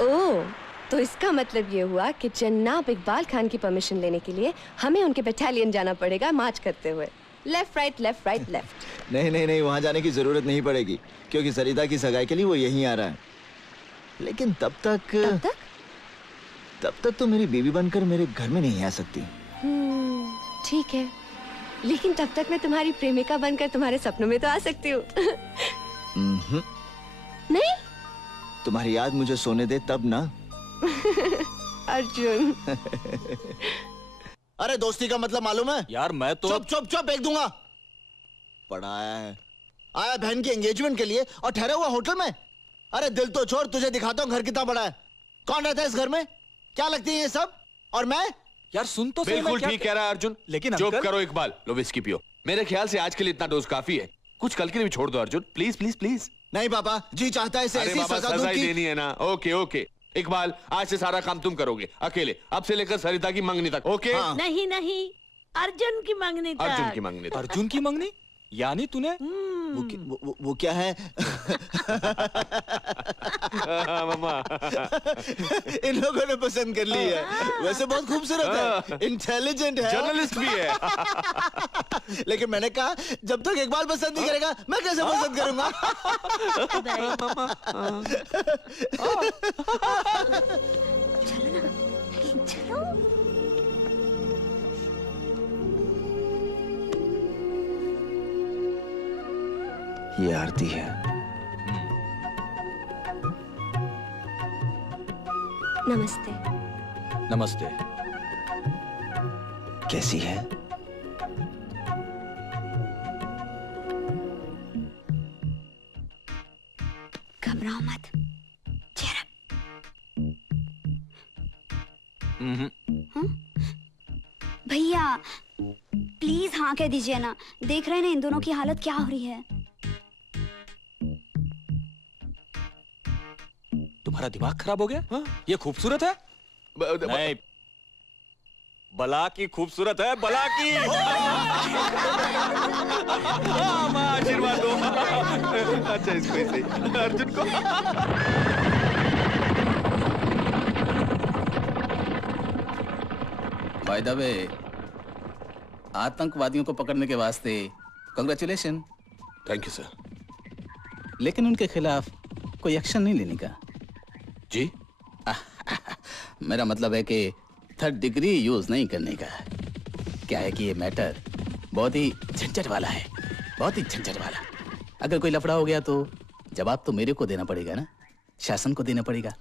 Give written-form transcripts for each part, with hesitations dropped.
ओह, तो इसका मतलब ये हुआ कि जनाब इकबाल खान की परमिशन लेने के लिए हमें उनके बटालियन जाना पड़ेगा मार्च करते हुए। Left right left right left. नहीं नहीं नहीं, वहां जाने की जरूरत नहीं पड़ेगी क्योंकि सरिता की सगाई के लिए वो यहीं आ रहा है। लेकिन तब तक तो मेरी बीवी बनकर मेरे घर में नहीं आ सकती। ठीक है, लेकिन तब तक मैं तुम्हारी प्रेमिका बनकर तुम्हारे सपनों में तो आ सकती हूँ। नहीं, तुम्हारी याद मुझे सोने दे तब ना। अर्जुन। अरे दोस्ती का मतलब मालूम है यार? मैं तो चुप चुप चुप फेंक दूंगा। पढ़ा आया बहन की एंगेजमेंट के लिए और ठहरा हुआ होटल में। अरे दिल तो छोड़, तुझे दिखाता हूँ घर कितना बड़ा है। कौन रहता है इस घर में? क्या लगती है ये सब? और मैं? यार सुन तो बिल्कुल ठीक कह रहा है अर्जुन। लेकिन चुप करो इकबाल, लो विस्की पियो। मेरे ख्याल से आज के लिए इतना डोज काफी है। कुछ कल के लिए भी छोड़ दो अर्जुन, प्लीज प्लीज प्लीज। नहीं पापा जी चाहता है इसे ऐसी सजा दूं कि... देनी है ना। ओके ओके इकबाल, आज से सारा काम तुम करोगे अकेले, अब से लेकर सरिता की मंगनी तक। ओके? हाँ। नहीं नहीं, अर्जुन की मंगनी तक। अर्जुन की मंगनी तक। अर्जुन की मंगनी? यानी तूने वो क्या है? मामा इन लोगों ने पसंद कर ली है। वैसे बहुत खूबसूरत है, इंटेलिजेंट है, जर्नलिस्ट भी है। लेकिन मैंने कहा जब तक इकबाल पसंद नहीं करेगा मैं कैसे पसंद करूंगा? चलो ना, चलो। ये आरती है। नमस्ते। नमस्ते। कैसी है? घबराओ मत, चेहरा। भैया प्लीज हाँ कह दीजिए ना, देख रहे हैं ना इन दोनों की हालत क्या हो रही है। तुम्हारा दिमाग खराब हो गया? हाँ? ये खूबसूरत है? नहीं, बला की खूबसूरत है, बला की। माँ आशीर्वाद दो। अच्छा इसको ऐसे अर्जुन को। बाय द वे, आतंकवादियों को पकड़ने के वास्ते कांग्रेचुलेशन। Thank you sir. लेकिन उनके खिलाफ कोई एक्शन नहीं लेने का जी? मेरा मतलब है कि 3rd डिग्री यूज नहीं करने का। क्या है कि ये मैटर बहुत ही झंझट वाला है, बहुत ही झंझट वाला। अगर कोई लफड़ा हो गया तो जवाब तो मेरे को देना पड़ेगा ना, शासन को देना पड़ेगा।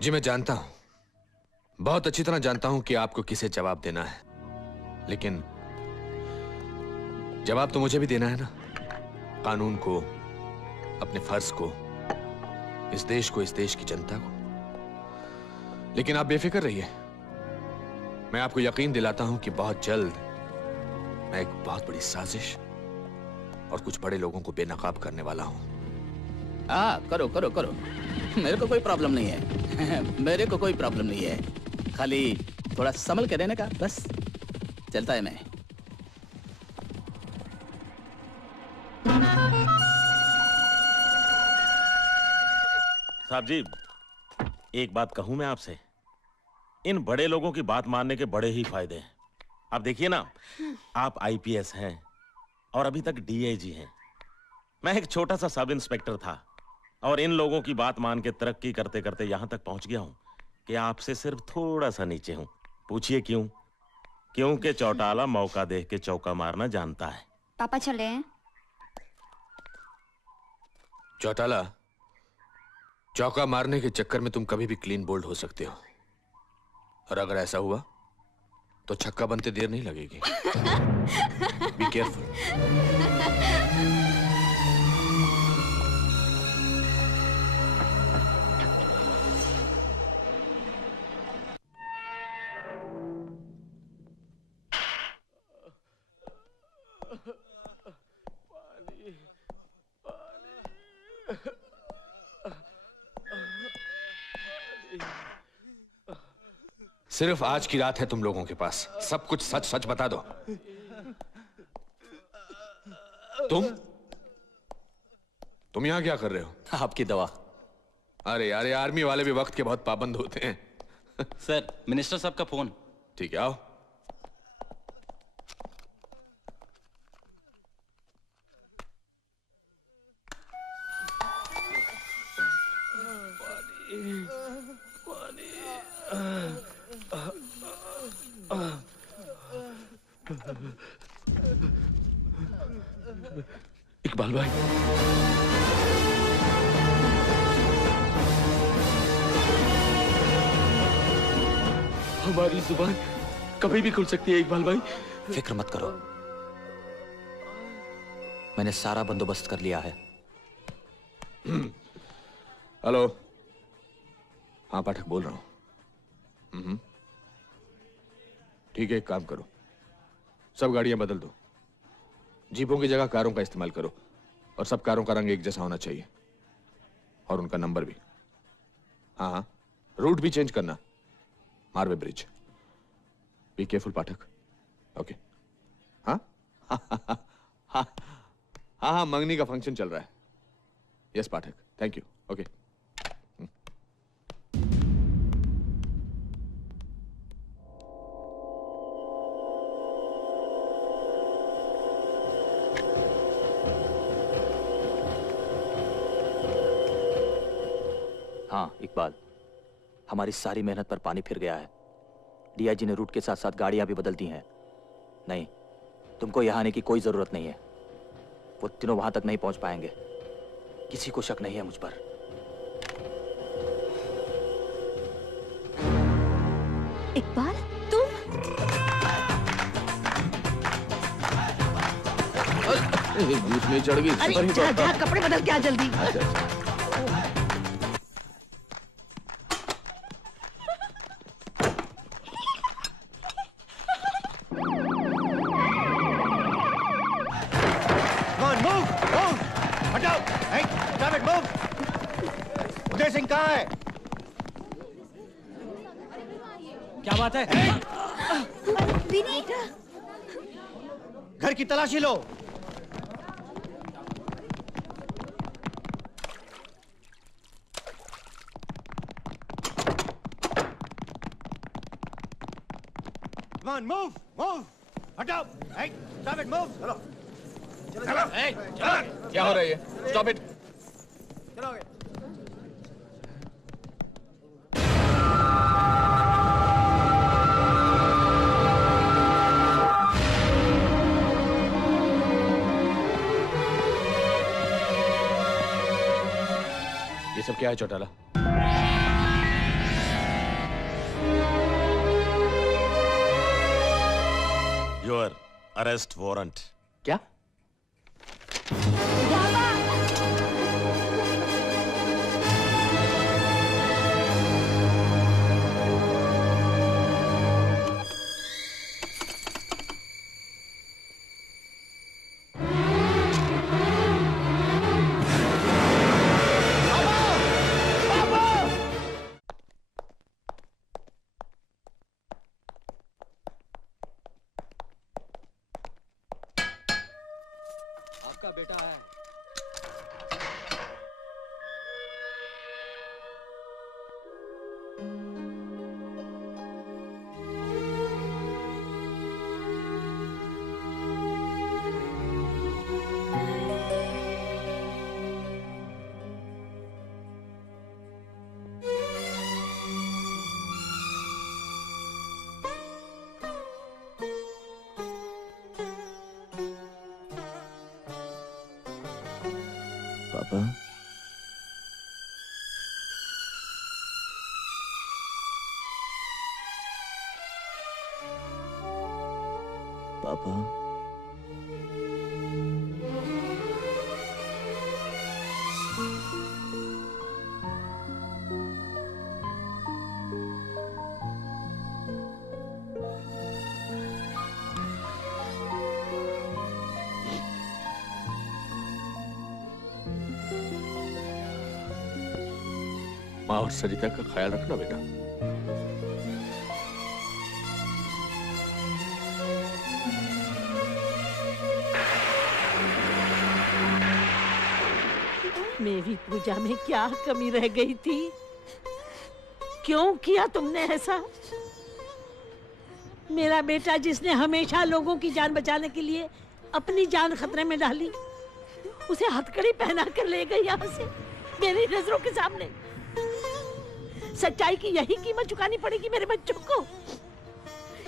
जी मैं जानता हूं, बहुत अच्छी तरह जानता हूं कि आपको किसे जवाब देना है, लेकिन जवाब तो मुझे भी देना है ना। कानून को, अपने फर्ज को, इस देश को, इस देश की जनता को। लेकिन आप बेफिक्र रहिए, मैं आपको यकीन दिलाता हूं कि बहुत जल्द मैं एक बहुत बड़ी साजिश और कुछ बड़े लोगों को बेनकाब करने वाला हूं। करो करो करो, मेरे को कोई प्रॉब्लम नहीं है। मेरे को कोई प्रॉब्लम नहीं है, खाली थोड़ा संभल के रहने का बस। चलता है मैं। साहब जी, एक बात कहूं मैं आपसे, इन बड़े लोगों की बात मानने के बड़े ही फायदे हैं। आप देखिए ना, आप आईपीएस हैं और अभी तक डीआईजी हैं। मैं एक छोटा सा सब इंस्पेक्टर था और इन लोगों की बात मान के तरक्की करते करते यहां तक पहुंच गया हूं कि आपसे सिर्फ थोड़ा सा नीचे हूं। पूछिए क्यों? क्योंकि चौटाला मौका देख के चौका मारना जानता है। पापा चले हैं? चौटाला, चौका मारने के चक्कर में तुम कभी भी क्लीन बोल्ड हो सकते हो, और अगर ऐसा हुआ तो छक्का बनते देर नहीं लगेगी। Be careful. सिर्फ आज की रात है तुम लोगों के पास, सब कुछ सच सच बता दो। तुम यहां क्या कर रहे हो? आपकी दवा। अरे यार, ये आर्मी वाले भी वक्त के बहुत पाबंद होते हैं। सर, मिनिस्टर साहब का फोन। ठीक है, आओ। इकबाल भाई, हमारी जुबान कभी भी खुल सकती है इकबाल भाई। फिक्र मत करो, मैंने सारा बंदोबस्त कर लिया है। हेलो। हाँ पाठक बोल रहा हूं। ठीक है, एक काम करो, सब गाड़ियां बदल दो, जीपों की जगह कारों का इस्तेमाल करो, और सब कारों का रंग एक जैसा होना चाहिए, और उनका नंबर भी। हाँ हाँ, रूट भी चेंज करना, Marve bridge. Be careful Pathak. Okay. हाँ हाँ हाँ हाँ, मंगनी का फंक्शन चल रहा है। Yes Pathak, thank you. Okay. हाँ इकबाल, हमारी सारी मेहनत पर पानी फिर गया है। डीआईजी ने रूट के साथ साथ गाड़ियां भी बदल दी हैं। नहीं, तुमको यहाँ आने की कोई जरूरत नहीं है। वो तीनों वहां तक नहीं पहुंच पाएंगे। किसी को शक नहीं है मुझ पर। इकबाल, तुम? दूध में चढ़ गई। अरे जा जा, कपड़े बदल के आ जल्दी। उदय सिंह कहाँ है? क्या बात है? विनीत, घर की तलाशी लो। Come on, move, move. हटाओ। Hey, stop it, move. चलो। चलो। Hey, क्या हो रहा है ये? Stop it. चलो। ये सब क्या है चौटाला? Your arrest warrant. क्या? आपका बेटा है। पापा, पापा, माँ और सरिता का ख्याल रखना बेटा। मेरी पूजा में क्या कमी रह गई थी? क्यों किया तुमने ऐसा? मेरा बेटा जिसने हमेशा लोगों की जान बचाने के लिए अपनी जान खतरे में डाली, उसे हथकड़ी पहना कर ले गई यहाँ से मेरी नजरों के सामने। सच्चाई की यही कीमत चुकानी पड़ेगी मेरे बच्चों को।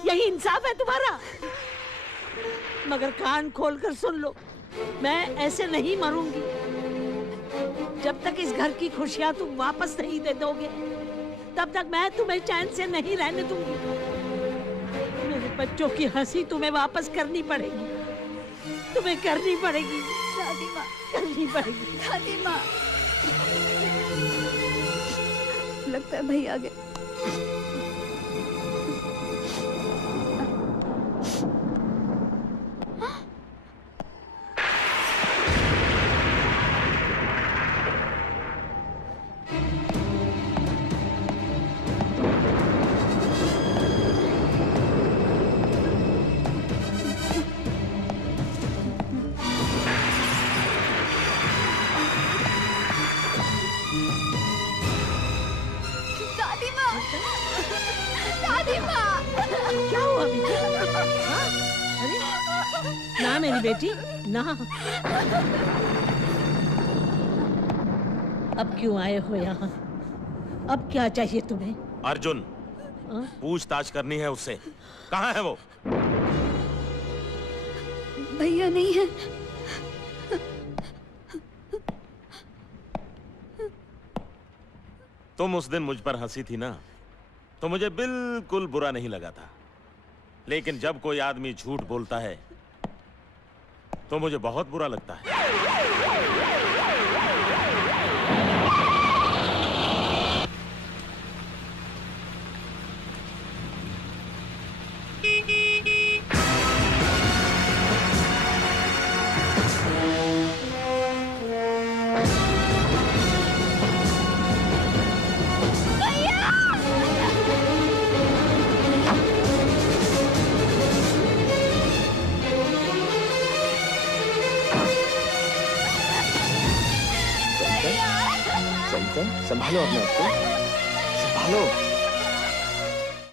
यही इंसाफ है तुम्हारा। मगर कान खोलकर सुन लो, मैं ऐसे नहीं मरूंगी। जब तक इस घर की खुशियां तुम वापस नहीं दे दोगे, तब तक मैं तुम्हें चैन से नहीं रहने दूंगी। मेरे बच्चों की हंसी तुम्हें वापस करनी पड़ेगी, तुम्हें करनी पड़ेगी। दादी माँ, करनी पड़ेगी। दादी माँ। लगता है भैया आ गए। दादी माँ, दादी माँ। क्या हुआ बेटी? हाँ? अरे ना मेरी बेटी ना। अब क्यों आए हो यहाँ? अब क्या चाहिए तुम्हें? अर्जुन, हाँ? पूछताछ करनी है उससे। कहाँ है वो? भैया नहीं है। तुम उस दिन मुझ पर हंसी थी ना, तो मुझे बिल्कुल बुरा नहीं लगा था। लेकिन जब कोई आदमी झूठ बोलता है तो मुझे बहुत बुरा लगता है। चंचल, संभालो अपने आप को, संभालो।